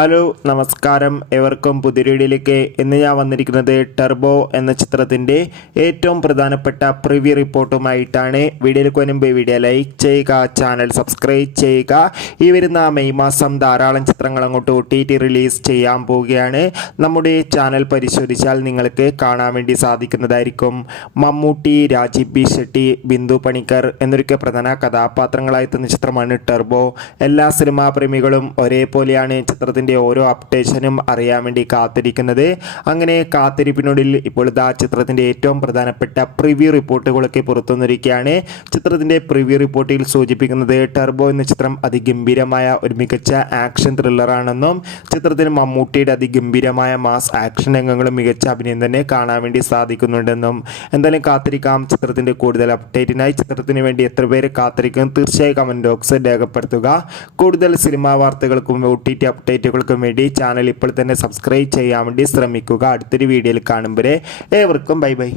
Hello നമസ്കാരം, എവർക്കും പുതിയ വീഡിയോയിലേക്ക് ഇന്ന് ഞാൻ വന്നിരിക്കുന്നത് ടർബോ എന്ന ചിത്രത്തിൻ്റെ ഏറ്റവും പ്രധാനപ്പെട്ട പ്രിവ്യൂ റിപ്പോർട്ടുമായിട്ടാണ്. വീഡിയോയിലേക്ക് മുൻപ് വീഡിയോ ലൈക്ക് ചെയ്യുക, ചാനൽ സബ്സ്ക്രൈബ് ചെയ്യുക. ഈ വരുന്ന മെയ് മാസം ധാരാളം ചിത്രങ്ങൾ അങ്ങോട്ട് OTT റിലീസ് ചെയ്യാൻ പോവുകയാണ്. നമ്മുടെ ചാനൽ പരിശോധിച്ചാൽ നിങ്ങൾക്ക് കാണാൻ വേണ്ടി സാധിക്കുന്നതായിരിക്കും. മമ്മൂട്ടി, രാജീവ് ബി ഷെട്ടി, ബിന്ദു പണിക്കർ എന്നൊക്കെ പ്രധാന കഥാപാത്രങ്ങളായി എത്തുന്ന ചിത്രമാണ് ടർബോ. എല്ലാ സിനിമാ പ്രേമികളും ഒരേപോലെയാണ് ചിത്രത്തിൻ്റെ ഓരോ അപ്ഡേഷനും അറിയാൻ വേണ്ടി കാത്തിരിക്കുന്നത്. അങ്ങനെ കാത്തിരിപ്പിനൊടുവിൽ ഇപ്പോൾ ചിത്രത്തിൻ്റെ ഏറ്റവും പ്രധാനപ്പെട്ട പ്രിവ്യൂ റിപ്പോർട്ടുകളൊക്കെ പുറത്തുവന്നിരിക്കുകയാണ്. ചിത്രത്തിൻ്റെ പ്രിവ്യൂ റിപ്പോർട്ടിൽ സൂചിപ്പിക്കുന്നത് ടർബോ എന്ന ചിത്രം അതിഗംഭീരമായ ഒരു മികച്ച ആക്ഷൻ ത്രില്ലറാണെന്നും ചിത്രത്തിൽ മമ്മൂട്ടിയുടെ അതിഗംഭീരമായ മാസ് ആക്ഷൻ രംഗങ്ങളും മികച്ച അഭിനയം തന്നെ കാണാൻ വേണ്ടി സാധിക്കുന്നുണ്ടെന്നും. എന്തായാലും കാത്തിരിക്കാം ചിത്രത്തിൻ്റെ കൂടുതൽ അപ്ഡേറ്റിനായി. ചിത്രത്തിന് വേണ്ടി എത്ര പേര് കാത്തിരിക്കും തീർച്ചയായും കമൻറ്റ് ബോക്സിൽ രേഖപ്പെടുത്തുക. കൂടുതൽ സിനിമാ വാർത്തകൾക്കും OTT അപ്ഡേറ്റുകൾക്കും വേണ്ടി ചാനൽ ഇപ്പോൾ തന്നെ സബ്സ്ക്രൈബ് ചെയ്യാൻ വേണ്ടി ശ്രമിക്കുക. അടുത്തൊരു വീഡിയോയിൽ കാണുമ്പോൾ ഏവർക്കും ബൈ ബൈ.